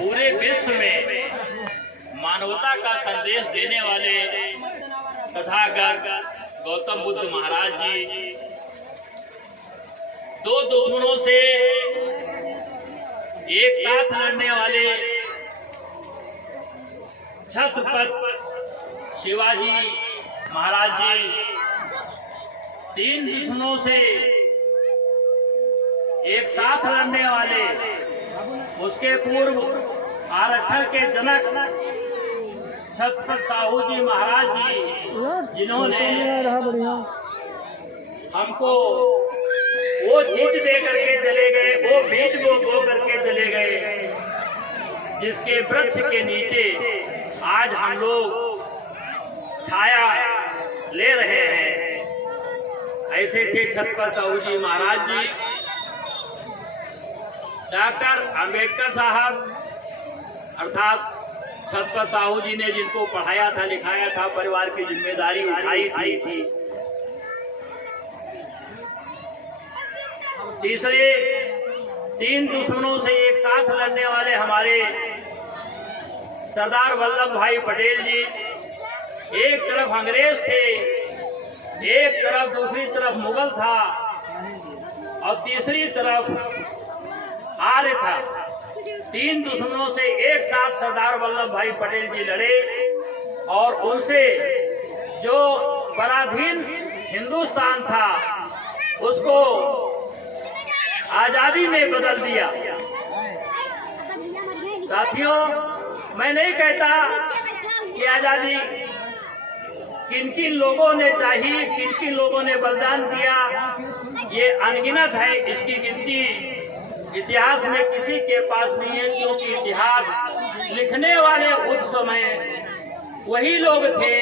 पूरे विश्व में मानवता का संदेश देने वाले तथागत गौतम बुद्ध महाराज जी दो दुश्मनों से एक साथ लड़ने वाले छत्रपति शिवाजी महाराज जी, तीन दुश्मनों से एक साथ लड़ने वाले, उसके पूर्व आरक्षण के जनक छत्रपति साहू जी महाराज जी, जिन्होंने हमको वो चीज दे करके चले गए, वो बीज को बो करके चले गए, जिसके वृक्ष के नीचे आज हम लोग छाया ले रहे हैं। ऐसे थे छत्रपति साहू जी महाराज जी। डॉक्टर अंबेडकर साहब अर्थात छत्रपति साहू जी ने जिनको पढ़ाया था, लिखाया था, परिवार की जिम्मेदारी उठाई थी। तीसरे तीन दुश्मनों से एक साथ लड़ने वाले हमारे सरदार वल्लभ भाई पटेल जी, एक तरफ अंग्रेज थे, एक तरफ दूसरी तरफ मुगल था और तीसरी तरफ आर्य था। तीन दुश्मनों से एक साथ सरदार वल्लभ भाई पटेल जी लड़े और उनसे जो पराधीन हिंदुस्तान था उसको आजादी में बदल दिया। साथियों, मैं नहीं कहता कि आजादी किन किन लोगों ने चाहिए, किन किन लोगों ने बलिदान दिया, ये अनगिनत है। इसकी गिनती इतिहास में किसी के पास नहीं है, क्योंकि इतिहास लिखने वाले उस समय वही लोग थे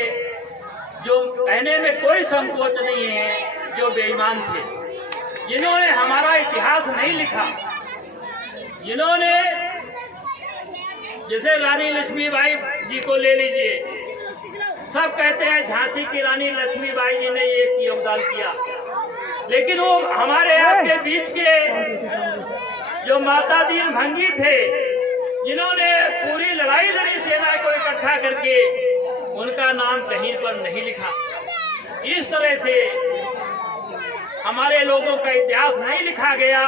जो कहने में कोई संकोच नहीं है, जो बेईमान थे, जिन्होंने हमारा इतिहास नहीं लिखा, जिन्होंने जैसे रानी लक्ष्मीबाई जी को ले लीजिए, सब कहते हैं झांसी की रानी लक्ष्मीबाई जी ने एक योगदान किया, लेकिन वो हमारे आपके बीच के जो माता दीन भंगी थे, जिन्होंने पूरी लड़ाई लड़ी सेना को इकट्ठा करके, उनका नाम कहीं पर नहीं लिखा। इस तरह से हमारे लोगों का इतिहास नहीं लिखा गया।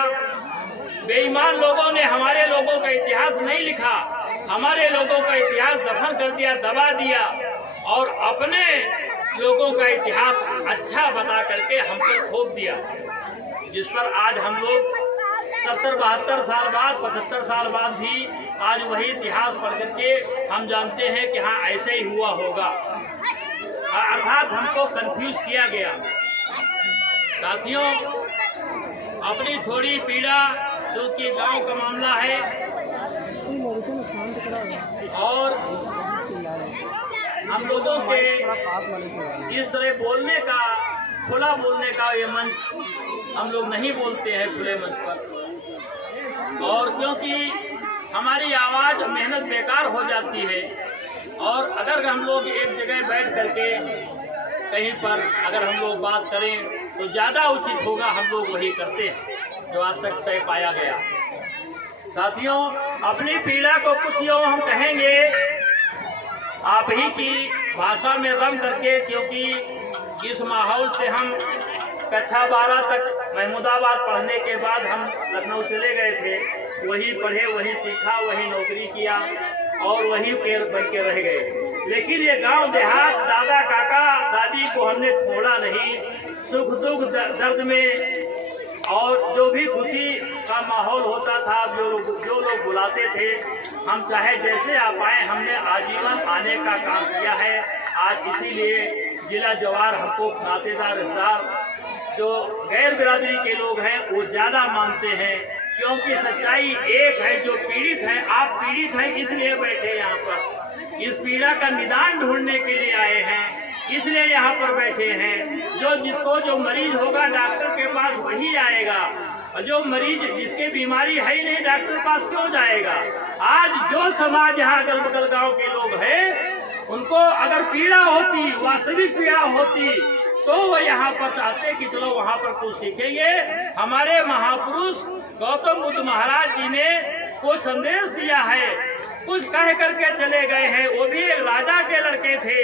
बेईमान लोगों ने हमारे लोगों का इतिहास नहीं लिखा, हमारे लोगों का इतिहास दफन कर दिया, दबा दिया और अपने लोगों का इतिहास अच्छा बता करके हमको थोप दिया, जिस पर आज हम लोग 70-72 साल बाद, 75 साल बाद भी आज वही इतिहास पढ़ करके हम जानते हैं कि हाँ ऐसे ही हुआ होगा, अर्थात हमको कंफ्यूज किया गया। साथियों, अपनी थोड़ी पीड़ा, जो कि गांव का मामला है और हम लोगों के इस तरह बोलने का, खुला बोलने का ये मंच हम लोग नहीं बोलते हैं खुले मंच पर, और क्योंकि हमारी आवाज मेहनत बेकार हो जाती है, और अगर हम लोग एक जगह बैठ करके कहीं पर अगर हम लोग बात करें तो ज्यादा उचित होगा। हम लोग वही करते हैं जो आज तक तय पाया गया। साथियों, अपनी पीड़ा को कुछ यूं हम कहेंगे आप ही की भाषा में रम करके, क्योंकि इस माहौल से हम कक्षा 12 तक महमूदाबाद पढ़ने के बाद हम लखनऊ चले गए थे, वही पढ़े, वही सीखा, वही नौकरी किया और वही पेड़ बन के रह गए। लेकिन ये गांव देहात, दादा काका दादी को हमने छोड़ा नहीं। सुख दुख दर्द में और जो भी खुशी का माहौल होता था, जो लोग बुलाते थे, हम चाहे जैसे आ पाए, हमने आजीवन आने का काम किया है। आज इसीलिए जिला जवार हमको नातेदार रिश्तेदार जो गैर बिरादरी के लोग हैं वो ज्यादा मानते हैं, क्योंकि सच्चाई एक है। जो पीड़ित हैं, आप पीड़ित हैं इसलिए बैठे यहाँ पर, इस पीड़ा का निदान ढूंढने के लिए आए हैं, इसलिए यहाँ पर बैठे हैं। जो मरीज होगा डॉक्टर के पास वही आएगा, और जो मरीज जिसके बीमारी है ही नहीं डॉक्टर पास क्यों जाएगा। आज जो समाज यहाँ अगल बगल गाँव के लोग हैं, उनको अगर पीड़ा होती, वास्तविक पीड़ा होती, तो वो यहाँ पर चाहते कि चलो वहाँ पर कुछ सीखेंगे। हमारे महापुरुष गौतम बुद्ध महाराज जी ने को संदेश दिया है कुछ कह करके चले गए हैं। वो भी एक राजा के लड़के थे,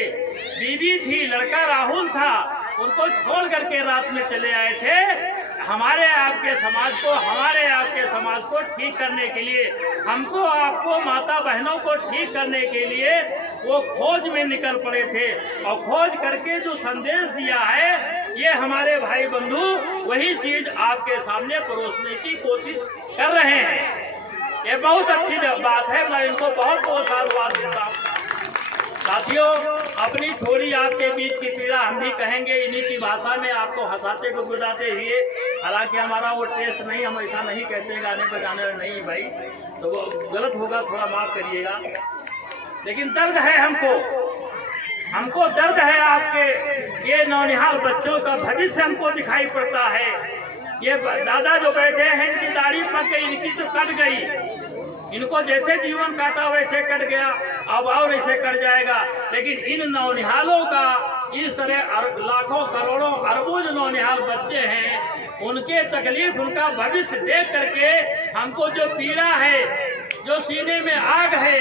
बीवी थी, लड़का राहुल था, उनको छोड़ करके रात में चले आए थे हमारे आपके समाज को ठीक करने के लिए, हमको आपको माता बहनों को ठीक करने के लिए वो खोज में निकल पड़े थे। और खोज करके जो संदेश दिया है, ये हमारे भाई बंधु वही चीज आपके सामने परोसने की कोशिश कर रहे हैं। ये बहुत अच्छी बात है, मैं इनको बहुत बहुत साधुवाद देता हूँ। साथियों, अपनी थोड़ी आपके बीच की पीड़ा हम भी कहेंगे इन्हीं की भाषा में, आपको हंसाते को गुजाते हुए। हालांकि हमारा वो टेस्ट नहीं, हम ऐसा नहीं कहते गाने बजाने में, नहीं भाई, तो वो गलत होगा, थोड़ा माफ करिएगा। लेकिन दर्द है हमको दर्द है आपके ये नौनिहाल बच्चों का भविष्य हमको दिखाई पड़ता है। ये दादा जो बैठे हैं, इनकी दाढ़ी पक गई, इनकी तो कट गई, इनको जैसे जीवन काटा वैसे कट गया, अब और ऐसे कट जाएगा। लेकिन इन नौनिहालों का इस तरह लाखों करोड़ों अरबों जो नौनिहाल बच्चे हैं, उनके तकलीफ, उनका भविष्य देख करके हमको जो पीड़ा है, जो सीने में आग है,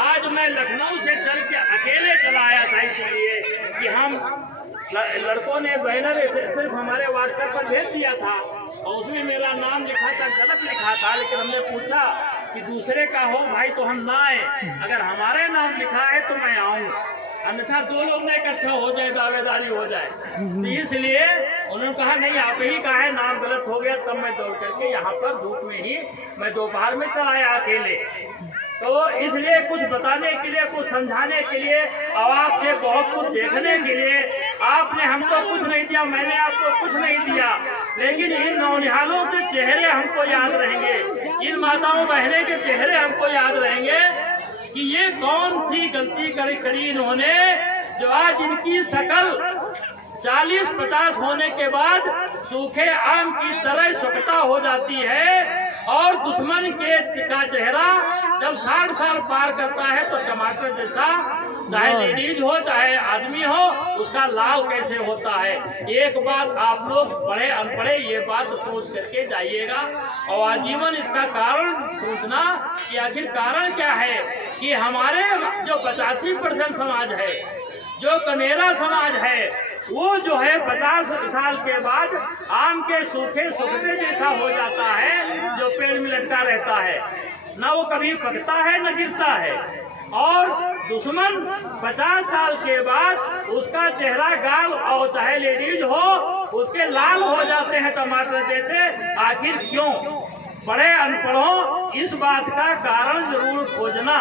आज मैं लखनऊ से चल के अकेले चला आया था, इसलिए कि हम लड़कों ने बैनर सिर्फ हमारे व्हाट्सएप पर भेज दिया था और उसमें मेरा नाम लिखा था, गलत लिखा था। लेकिन हमने पूछा कि दूसरे का हो भाई तो हम ना आए, अगर हमारे नाम लिखा है तो मैं आऊँ, अन्यथा दो लोग ना इकट्ठा हो जाए, दावेदारी हो जाए। तो इसलिए उन्होंने कहा नहीं, आप ही का है, नाम गलत हो गया। तब मैं दौड़ करके यहाँ पर धूप में ही मैं दोपहर में चला आया अकेले। तो इसलिए कुछ बताने के लिए, कुछ समझाने के लिए और आपसे बहुत कुछ देखने के लिए, आपने हमको कुछ नहीं दिया, मैंने आपको कुछ नहीं दिया, लेकिन इन नौनिहालों के चेहरे हमको याद रहेंगे, इन माताओं बहने के चेहरे हमको याद रहेंगे कि ये कौन सी गलती करी इन्होंने, जो आज इनकी शकल 40-50 होने के बाद सूखे आम की तरह सुकटा हो जाती है, और दुश्मन का चेहरा जब 60 साल पार करता है तो टमाटर जैसा, चाहे लेडीज हो चाहे आदमी हो, उसका लाल कैसे होता है। एक बात आप लोग बड़े अनपढ़े ये बात सोच करके जाइएगा और आजीवन इसका कारण सोचना कि आखिर कारण क्या है कि हमारे जो 85% समाज है, जो कमेरा समाज है, वो जो है 50 साल के बाद आम के सूखे सुखटे जैसा हो जाता है, जो पेड़ में लटका रहता है, न वो कभी पकता है न गिरता है। और दुश्मन 50 साल के बाद उसका चेहरा, गाल और चाहे लेडीज हो, उसके लाल हो जाते हैं टमाटर जैसे। आखिर क्यों? बड़े अनपढ़ों, इस बात का कारण जरूर खोजना।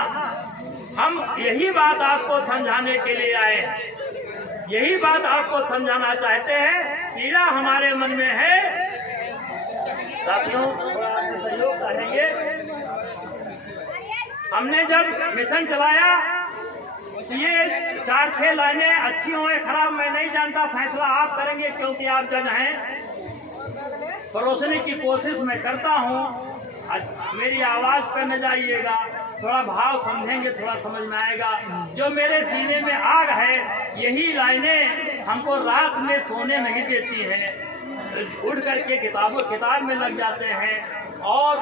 हम यही बात आपको समझाने के लिए आए हैं, यही बात आपको समझाना चाहते हैं। पीड़ा हमारे मन में है। साथियों, सहयोग करेंगे। हमने जब मिशन चलाया, ये 4-6 लाइनें अच्छी हो खराब मैं नहीं जानता, फैसला आप करेंगे क्योंकि आप जज हैं। परोसने की कोशिश मैं करता हूँ, मेरी आवाज पर न जाइएगा, थोड़ा भाव समझेंगे, थोड़ा समझ में आएगा। जो मेरे सीने में आग है, यही लाइनें हमको रात में सोने नहीं देती हैं। उठ करके किताब में लग जाते हैं और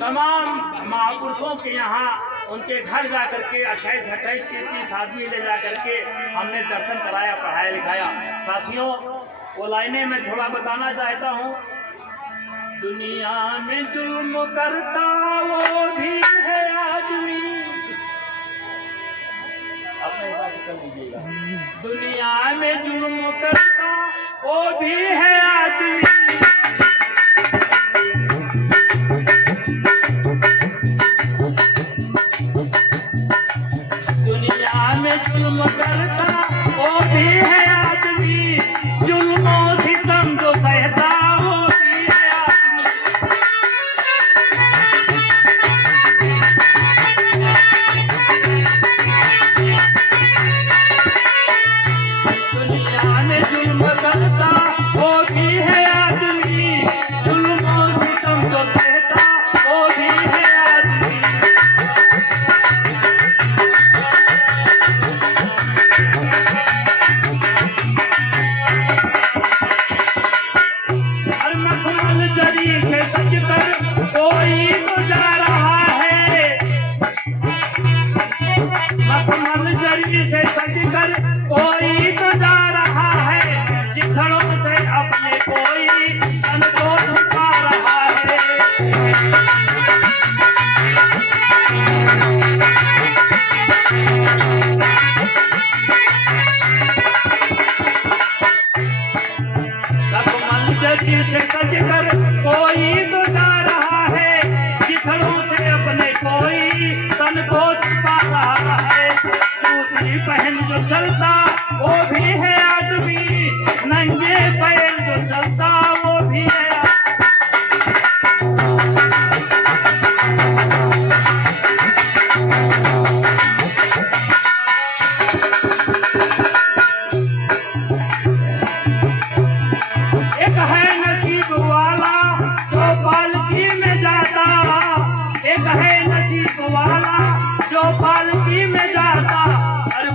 तमाम महापुरुषों के यहाँ उनके घर जा करके 28-28, 30 आदमी ले जा करके हमने दर्शन कराया, पढ़ाया लिखाया। साथियों, वो लाइनें मैं थोड़ा बताना चाहता हूँ। दुनिया में जुल्म करता वो भी है आदमी, अपने बात कर लीजिएगा। दुनिया में जुल्म करता वो भी है आदमी, दुनिया में जुल्म करता वो भी है आदमी, जुल्मों सितम जो सहता वो भी है आदमी। दुनिया में जुल्म करता वो भी है आदमी, जुल्मों सितम जो सहता वो भी है आदमी।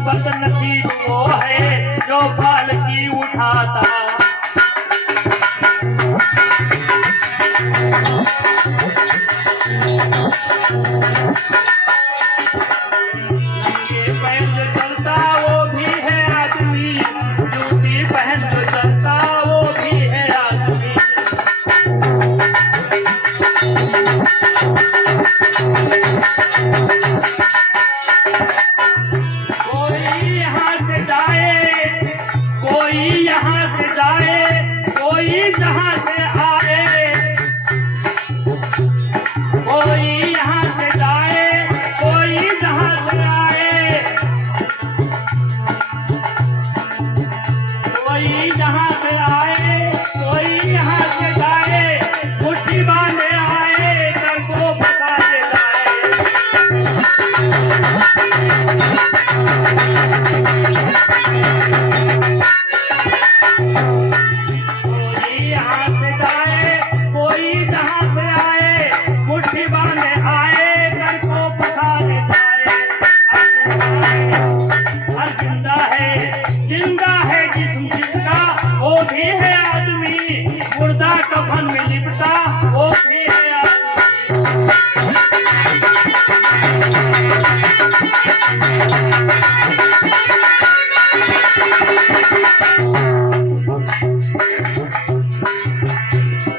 बदनसीब वो है जो पालकी उठाता। नंगे पैर जो चलता वो भी है आदमी, जूती पहन जो चलता वो भी है आदमी। कोई यहाँ से जाए, कोई यहाँ से जाए, कोई जहाँ से आए, कोई यहाँ से जाए, कोई जहाँ से आए, कोई जहाँ से आए, कोई यहाँ से जाए, मुट्ठी बांधे आए, कर को बता दे जाए। कोई यहाँ से जाए, कोई जहाँ से आए, मुट्ठी बांधे आए, कर को फंसा दे जाए। हर जिंदा है जिस्म जिसका वो भी है आदमी, मुर्दा कफन में लिपटा वो भी है आदमी।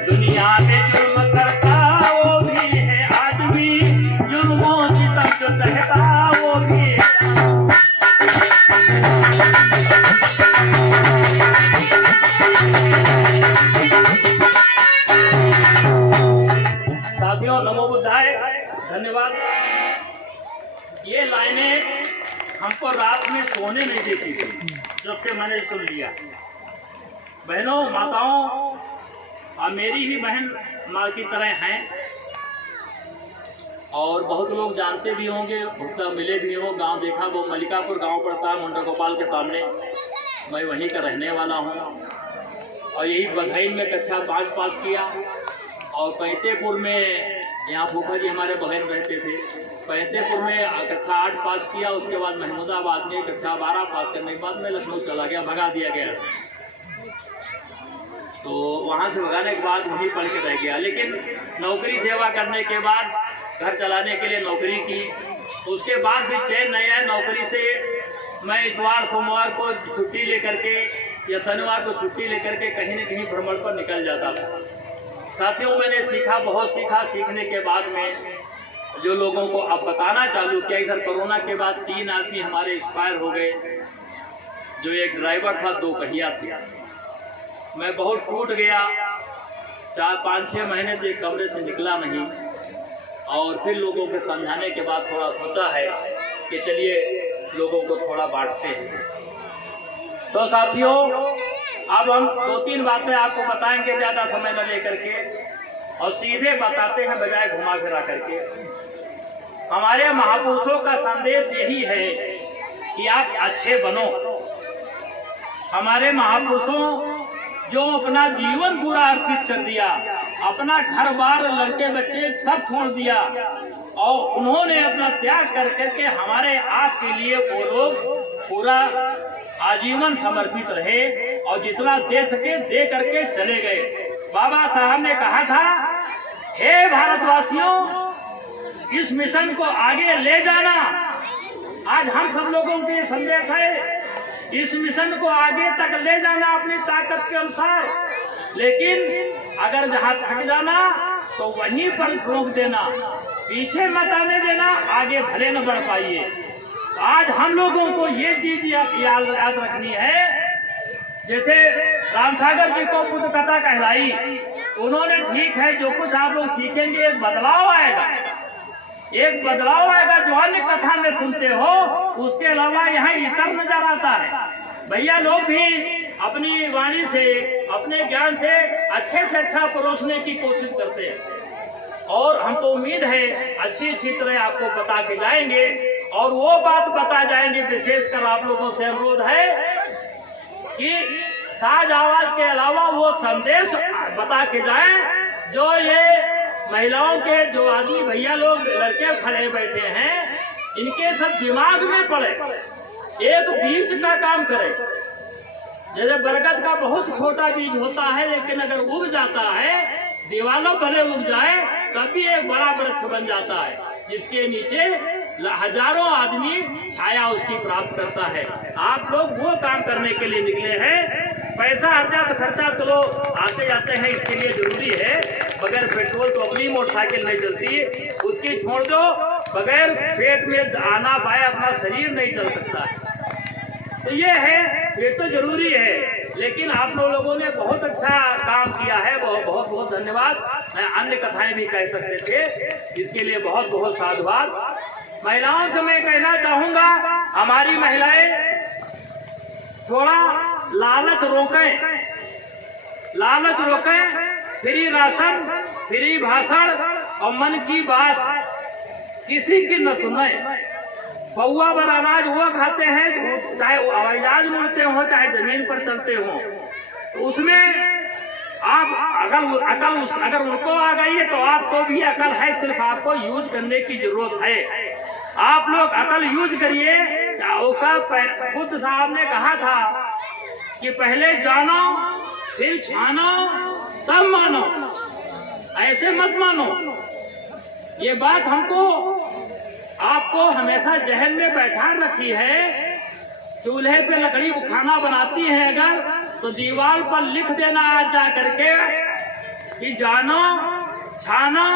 दुनिया में जुर्म करता वो भी है आदमी, जुर्मों सितम जो सहता वो भी है आदमी। साथियों, नमो बुद्धाय, धन्यवाद। ये लाइनें हमको रात में सोने नहीं देती थी, जब से मैंने सुन लिया। बहनों, माताओं, आप मेरी ही बहन माँ की तरह हैं और बहुत लोग जानते भी होंगे, भुगता मिले भी हो। गांव देखा, वो मलिकापुर गांव पड़ता है मुंडा गोपाल के सामने। मैं वहीं का रहने वाला हूं और यही बघई में कक्षा 5 पास किया और पैंतेपुर में, यहाँ फूफा जी हमारे बहन रहते थे, पैंतेपुर में कक्षा 8 पास किया। उसके बाद महमूदाबाद में कक्षा 12 पास करने के बाद मैं लखनऊ चला गया, भगा दिया गया। तो वहाँ से भगाने के बाद वहीं पढ़ के रह गया। लेकिन नौकरी सेवा करने के बाद घर चलाने के लिए नौकरी की, उसके बाद भी चैन नहीं आया नौकरी से। मैं इतवार सोमवार को छुट्टी लेकर के या शनिवार को छुट्टी लेकर के कहीं न कहीं भ्रमण पर निकल जाता था। साथियों, मैंने सीखा, बहुत सीखा। सीखने के बाद में जो लोगों को अब बताना चालू किया, इधर कोरोना के बाद 3 आदमी हमारे एक्सपायर हो गए। जो एक ड्राइवर था, 2 पहिया था। मैं बहुत टूट गया, 4-5-6 महीने से कमरे से निकला नहीं और फिर लोगों के समझाने के बाद थोड़ा सोचा है कि चलिए लोगों को थोड़ा बांटते हैं। तो साथियों, अब हम 2-3 बातें आपको बताएंगे, ज़्यादा समय न लेकर के, और सीधे बताते हैं बजाय घुमा फिरा करके। हमारे महापुरुषों का संदेश यही है कि आप अच्छे बनो। हमारे महापुरुषों जो अपना जीवन पूरा अर्पित कर दिया, अपना घर बार, लड़के बच्चे सब छोड़ दिया और उन्होंने अपना त्याग कर करके हमारे आपके लिए वो लोग पूरा आजीवन समर्पित रहे और जितना दे सके दे करके चले गए। बाबा साहब ने कहा था, हे भारतवासियों, इस मिशन को आगे ले जाना। आज हम सब लोगों के संदेश है, इस मिशन को आगे तक ले जाना अपनी ताकत के अनुसार, लेकिन अगर जहाँ थक जाना तो वहीं पर रोक देना, पीछे मत आने देना, आगे भले न बढ़ पाइए। आज हम लोगों को ये चीज याद रखनी है। जैसे रामसागर जी को बुद्ध कथा कहलाई, उन्होंने ठीक है जो कुछ आप लोग सीखेंगे एक बदलाव आएगा, एक बदलाव आएगा जो अन्य कथा में सुनते हो, उसके अलावा यहाँ इतर नजर आता है। भैया लोग भी अपनी वाणी से, अपने ज्ञान से अच्छे से अच्छा परोसने की कोशिश करते हैं और हमको उम्मीद है अच्छी तरह आपको बता के जाएंगे और वो बात बता जाएंगे। विशेषकर आप लोगों से अनुरोध है कि साज आवाज के अलावा वो संदेश बता के जाएं जो ये महिलाओं के, जो आदमी भैया लोग लड़के खड़े बैठे हैं, इनके सब दिमाग में पड़े एक बीज का काम करे। जैसे बरगद का बहुत छोटा बीज होता है, लेकिन अगर उग जाता है, दीवालों भले उग जाए तब भी एक बड़ा वृक्ष बन जाता है, जिसके नीचे हजारों आदमी छाया उसकी प्राप्त करता है। आप लोग वो काम करने के लिए निकले हैं। पैसा अर्जा तो खर्चा चलो आते जाते हैं, इसके लिए जरूरी है। बगैर पेट्रोल तो अपनी मोटरसाइकिल नहीं चलती, उसकी छोड़ दो। बगैर पेट में आना पाए अपना शरीर नहीं चल सकता है। तो ये है, ये तो जरूरी है। लेकिन आप लोगों ने बहुत अच्छा काम किया है, बहुत बहुत बहुत धन्यवाद। मैं अन्य कथाएं भी कह सकते थे, इसके लिए बहुत बहुत साधुवाद। महिलाओं से मैं कहना चाहूंगा, हमारी महिलाएं थोड़ा लालच रोकें, लालच रोकें। फ्री राशन, फ्री भाषण और मन की बात किसी की न सुने। पौवा भर अनाज वो खाते हैं, चाहे हवाई जहाज में उड़ते हो चाहे जमीन पर चलते हो। तो उसमें आप अगर उनको आ गई है तो आपको भी अकल है, सिर्फ आपको यूज करने की जरूरत है। आप लोग अकल यूज करिए। बुद्ध साहब ने कहा था कि पहले जानो फिर छानो तब मानो, ऐसे मत मानो। ये बात हमको आपको हमेशा जहन में बैठा रखी है। चूल्हे पे लकड़ी खाना बनाती है अगर, तो दीवार पर लिख देना आज जा करके कि जानो छानो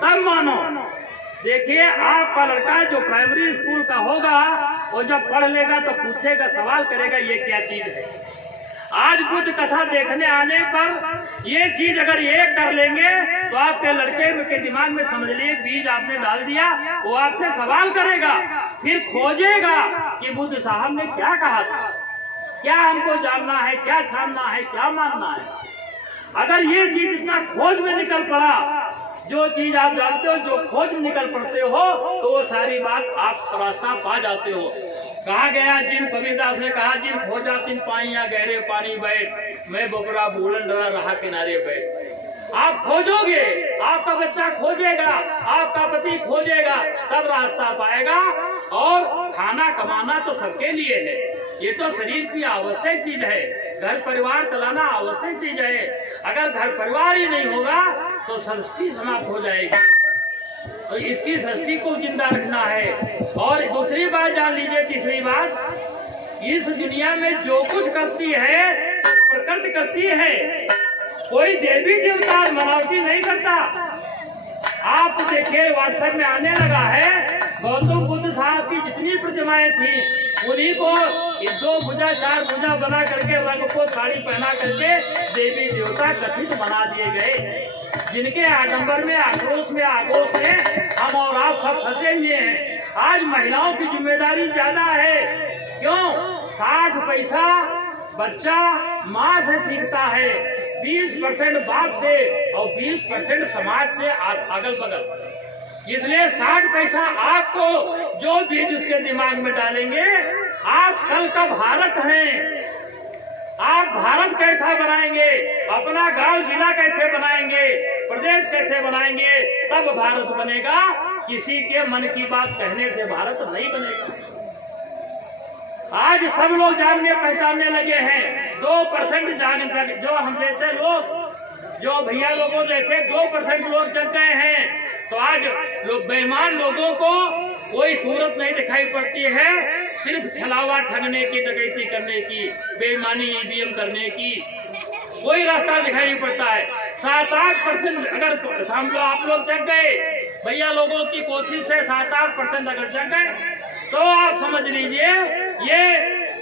तब मानो। देखिए, आपका लड़का जो प्राइमरी स्कूल का होगा, वो जब पढ़ लेगा तो पूछेगा, सवाल करेगा ये क्या चीज है। आज बुद्ध कथा देखने आने पर ये चीज अगर ये कर लेंगे तो आपके लड़के के दिमाग में समझ लिए बीज आपने डाल दिया। वो आपसे सवाल करेगा, फिर खोजेगा कि बुद्ध साहब ने क्या कहा था, क्या हमको जानना है, क्या छानना है, क्या मानना है। अगर ये चीज इतना खोज में निकल पड़ा, जो चीज आप जानते हो, जो खोज में निकल पड़ते हो, तो वो सारी बात आप रास्ता पा जाते हो। कहा गया, जिन कबीरदास ने कहा, जिन खोजा तिन पाइया गहरे पानी बैठ, मैं बबरा भूलन डरा रहा किनारे बैठ। आप खोजोगे, आपका बच्चा खोजेगा, आपका पति खोजेगा, तब रास्ता पाएगा। और खाना कमाना तो सबके लिए है, ये तो शरीर की आवश्यक चीज है। घर परिवार चलाना आवश्यक चीज है। अगर घर परिवार ही नहीं होगा तो सृष्टि समाप्त हो जाएगी। तो इसकी सृष्टि को जिंदा रखना है। और दूसरी बात जान लीजिए, तीसरी बात, इस दुनिया में जो कुछ करती है प्रकृति करती है, कोई देवी देवता बनावटी नहीं करता। आप देखिए, व्हाट्सएप में आने लगा है, गौतम बुद्ध साहब की जितनी प्रतिमाएं थी, उन्हीं को 2 भुजा 4 भुजा बना करके, रंग को साड़ी पहना करके देवी देवता कथित बना दिए गए, जिनके आडंबर में, आक्रोश में, आगोश में हम और आप सब फंसे हुए हैं। आज महिलाओं की जिम्मेदारी ज्यादा है। क्यों? 60 पैसा बच्चा माँ से सीखता है, 20% बाप से और 20% समाज से अगल बगल। इसलिए 60 पैसा आपको जो बीज उसके दिमाग में डालेंगे, आप कल का भारत हैं। आप भारत कैसा बनाएंगे, अपना गांव जिला कैसे बनाएंगे, प्रदेश कैसे बनाएंगे, तब भारत बनेगा। किसी के मन की बात कहने से भारत नहीं बनेगा। आज सब लोग जानने पहचानने लगे हैं। 2% जो हम जैसे लोग, जो भैया लोगों जैसे 2% लोग जग गए हैं। तो आज लोग बेईमान लोगों को कोई सूरत नहीं दिखाई पड़ती है, सिर्फ छलावा ठगने की, डकैती करने की, बेईमानी ईवीएम करने की कोई रास्ता दिखाई नहीं पड़ता है। 7-8% अगर हम लोग आप लोग जग गए, भैया लोगों की कोशिश से 7-8% अगर जग गए, तो आप समझ लीजिए ये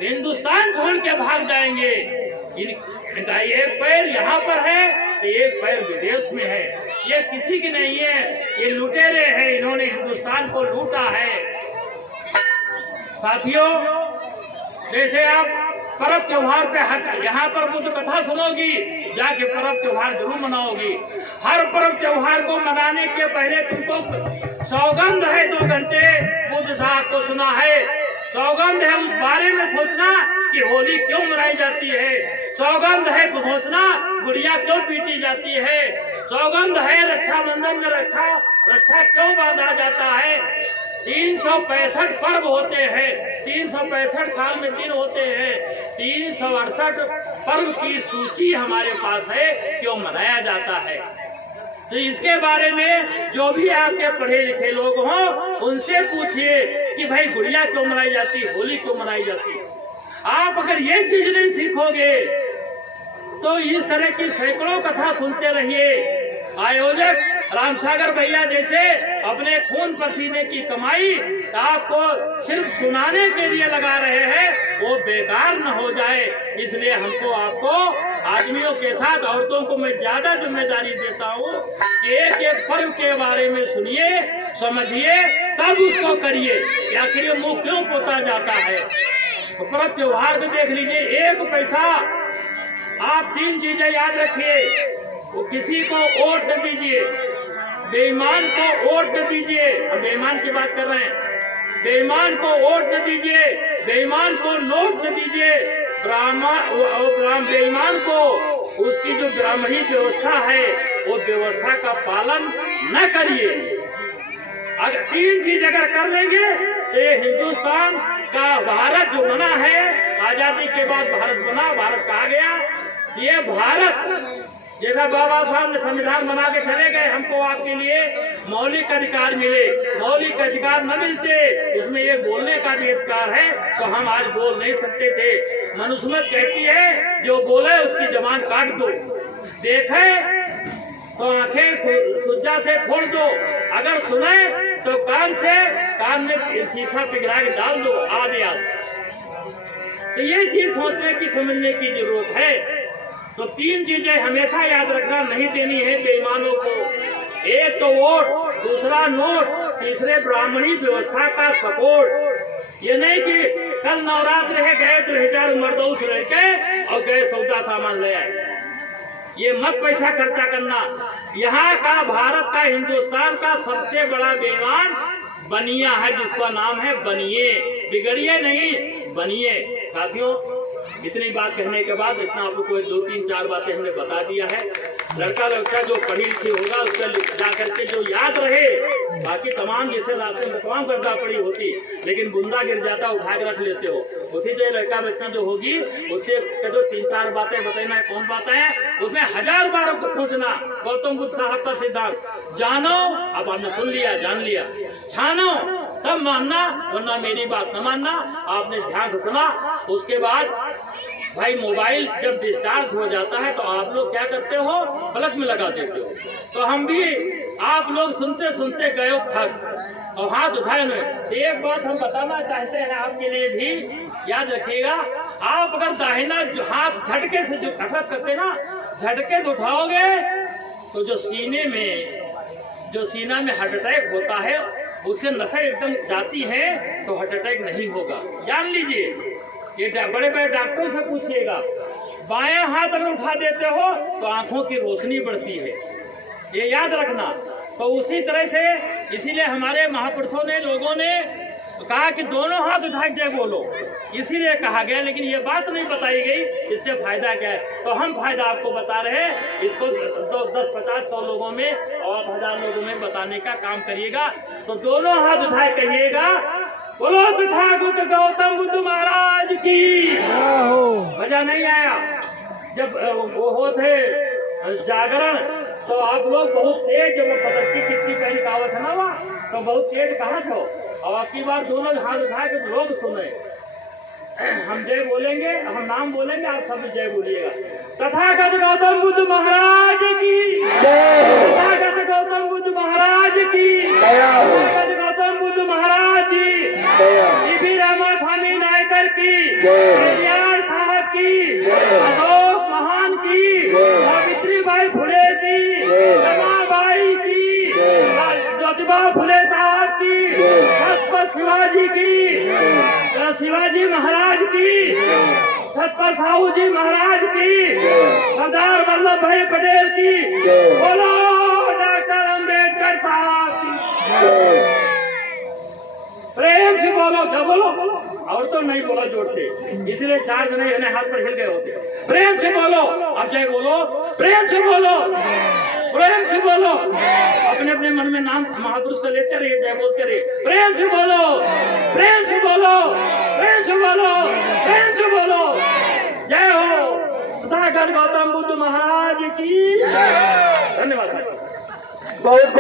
हिंदुस्तान छोड़ के भाग जाएंगे। इनका एक पैर यहाँ पर है तो एक पैर विदेश में है। ये किसी की नहीं है, ये लुटेरे हैं, इन्होंने हिंदुस्तान को लूटा है। साथियों, जैसे आप पर्व त्योहार पे यहाँ पर बुद्ध कथा सुनोगी, जाके पर्व त्योहार जरूर मनाओगी। हर पर्व त्योहार को मनाने के पहले तुमको सौगंध है 2 घंटे बुद्ध साहब को सुना है। सौगंध है उस बारे में सोचना कि होली क्यों मनाई जाती है। सौगंध है तो सोचना गुड़िया क्यों पीटी जाती है। सौगंध है रक्षाबंधन में रक्षा क्यों बांधा जाता है। 365 पर्व होते हैं, 365 साल में दिन होते हैं, 368 पर्व की सूची हमारे पास है, क्यों मनाया जाता है। तो इसके बारे में जो भी आपके पढ़े लिखे लोग हों उनसे पूछिए कि भाई गुड़िया क्यों मनाई जाती, होली क्यों मनाई जाती। आप अगर ये चीज नहीं सीखोगे तो इस तरह की सैकड़ों कथा सुनते रहिए। आयोजक रामसागर भैया जैसे अपने खून पसीने की कमाई आपको सिर्फ सुनाने के लिए लगा रहे हैं, वो बेकार न हो जाए, इसलिए हमको आपको आदमियों के साथ औरतों को मैं ज्यादा जिम्मेदारी देता हूँ कि एक एक पर्व के बारे में सुनिए, समझिए, तब उसको करिए। आखिर ये मुंह क्यों पोता जाता है। तो पर्व त्योहार को देख लीजिए, एक पैसा आप 3 चीजें याद रखिए। वो किसी को वोट न दीजिए, बेईमान को वोट न दीजिए, हम बेईमान की बात कर रहे हैं, बेईमान को वोट न दीजिए, बेईमान को नोट न दीजिए, बेईमान को उसकी जो ब्राह्मणी व्यवस्था है वो व्यवस्था का पालन न करिए। अगर 3 चीज अगर कर लेंगे तो ये हिंदुस्तान का भारत जो बना है, आजादी के बाद भारत बना, भारत कहा गया, ये भारत जैसा बाबा साहब ने संविधान बना के चले गए, हमको आपके लिए मौलिक अधिकार मिले, मौलिक अधिकार न मिलते, उसमें ये बोलने का भी अधिकार है, तो हम आज बोल नहीं सकते थे। मनुस्मृति कहती है जो बोले उसकी जबान काट दो, देखे तो आंखें सुज्जा से फोड़ दो, अगर सुने तो कान में शीशा पिघला के डाल दो, आदि आदि। तो ये चीज सोचने की समझने की जरूरत है। तो 3 चीजें हमेशा याद रखना, नहीं देनी है बेईमानों को। एक तो वोट, दूसरा नोट, तीसरे ब्राह्मणी व्यवस्था का सपोर्ट। ये नहीं कि कल नवरात्र है, गए 3000 मर्दों से लेके और गए सौदा सामान ले आए, ये मत पैसा खर्चा करना। यहाँ का भारत का हिंदुस्तान का सबसे बड़ा बेईमान बनिया है, जिसका नाम है बनिए, बिगड़िए नहीं बनिए। साथियों, इतनी बात कहने के बाद इतना आप लोग को 2-3-4 बातें हमने बता दिया है। लड़का जो पढ़ी लिखी होगा उसका जा करके जो याद रहे, बाकी तमाम जैसे रास्ते में तमाम गर्दा पड़ी होती, लेकिन बुंदा गिर जाता उठा के रख लेते हो। उसी से लड़का बच्ची जो होगी उससे जो 3-4 बातें बताना है, कौन बातें हैं, उसमें 1000 बार सोचना। गौतम बुद्ध साहब का सिद्धांत, जानो, अब आपने सुन लिया, जान लिया, छानो तब मानना, वरना मेरी बात न मानना। आपने ध्यान से सुना, उसके बाद भाई मोबाइल जब डिस्चार्ज हो जाता है तो आप लोग क्या करते हो, प्लग में लगा देते हो। तो हम भी आप लोग सुनते सुनते गए थक और हाथ उठाए नहीं। एक बात हम बताना चाहते हैं आपके लिए भी, याद रखिएगा, आप अगर दाहिना हाथ झटके से जो कसरत करते ना, झटके से उठाओगे तो जो सीना में हार्ट अटैक होता है उससे नसें एकदम जाती है, तो हार्ट अटैक नहीं होगा। जान लीजिए, ये बड़े बड़े डॉक्टरों से पूछिएगा। बायां हाथ अगर उठा देते हो तो आंखों की रोशनी बढ़ती है, ये याद रखना। तो उसी तरह से इसीलिए हमारे महापुरुषों ने, लोगों ने कहा कि दोनों हाथ उठा के बोलो, इसीलिए कहा गया। लेकिन ये बात नहीं बताई गई इससे फायदा क्या है, तो हम फायदा आपको बता रहे हैं। इसको 10, 50, 100 लोगों में और 1000 लोगों में बताने का काम करिएगा। तो दोनों हाथ उठाए कहिएगा, बोलो तथागत गौतम बुद्ध महाराज की। मजा नहीं आया जब वो होते जागरण, तो आप लोग बहुत तेज, जब वो पदक की चिट्ठी पहन कावत है ना वहाँ, तो बहुत तेज कहाँ थे। और आपकी बार दोनों हाथ उठाए तो लोग सुने। हम जय बोलेंगे, हम नाम बोलेंगे, आप सब जय बोलिएगा। तथागत गौतम बुद्ध महाराज की जय, तथागत गौतम बुद्ध महाराज की जय, तथागत गौतम बुद्ध महाराज की जय, रामा स्वामी नायकर की जय, साहब की, अशोक महान की, सावित्री बाई फुले की, रमाबाई की, ज्योतिबा फुले साहब की, छत्रपति शिवाजी की, शिवाजी महाराज की, छत्रपति साहू जी महाराज की, सरदार वल्लभ भाई पटेल की, बोलो डॉक्टर अम्बेडकर साहब की। प्रेम से बोलो, जब बोलो, और तो नहीं बोला जोर से, इसलिए 4 जने हाथ पर हिल गए होते। प्रेम से बोलो, अब जय बोलो, प्रेम से बोलो। प्रेम से बोलो, अपने अपने मन में नाम महापुरुष का लेते रहिए, जय बोलते रहिए, प्रेम से बोलो, प्रेम से बोलो, प्रेम से बोलो, प्रेम से बोलो। जय हो तथागत गौतम बुद्ध महाराज की। धन्यवाद। बहुत बहुत